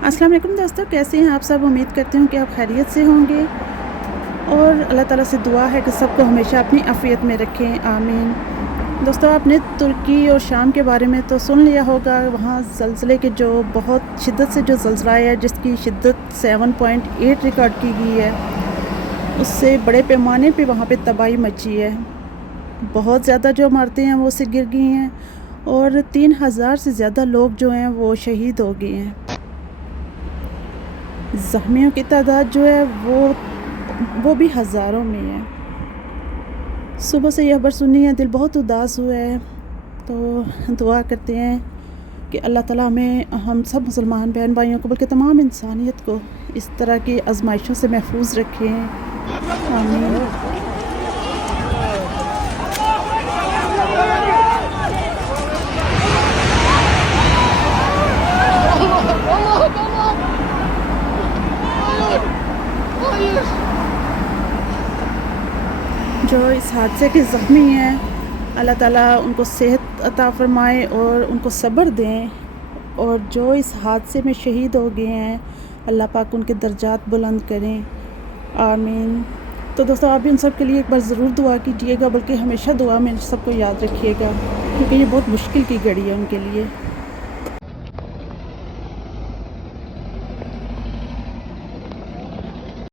अस्सलाम वालेकुम दोस्तों, कैसे हैं आप सब। उम्मीद करती हूँ कि आप खैरियत से होंगे और अल्लाह ताला से दुआ है कि सबको हमेशा अपनी आफ़ियत में रखें, आमीन। दोस्तों, आपने तुर्की और शाम के बारे में तो सुन लिया होगा। वहाँ ज़लज़ले के जो बहुत शिद्दत से जो ज़लज़ला आया है, जिसकी शिद्दत 7.8 रिकॉर्ड की गई है, उससे बड़े पैमाने पे वहाँ पे तबाही मची है। बहुत ज़्यादा जो इमारतें हैं वो सिर गिर गई हैं और 3000 से ज़्यादा लोग जो हैं वो शहीद हो गए हैं। ज़ख्मियों की तादाद जो है वो भी हज़ारों में है। सुबह से यह खबर सुनी है, दिल बहुत उदास हुआ है। तो दुआ करते हैं कि अल्लाह ताला हम सब मुसलमान बहन भाइयों को, बल्कि तमाम इंसानियत को इस तरह की आजमाइशों से महफूज रखें, आमीन। जो इस हादसे के ज़ख्मी हैं, अल्लाह ताला उनको सेहत अता फ़रमाए और उनको सब्र दें, और जो इस हादसे में शहीद हो गए हैं, अल्लाह पाक उनके दर्जात बुलंद करें, आमीन। तो दोस्तों, आप भी उन सब के लिए एक बार ज़रूर दुआ कीजिएगा, बल्कि हमेशा दुआ में सबको याद रखिएगा, क्योंकि ये बहुत मुश्किल की घड़ी है उनके लिए।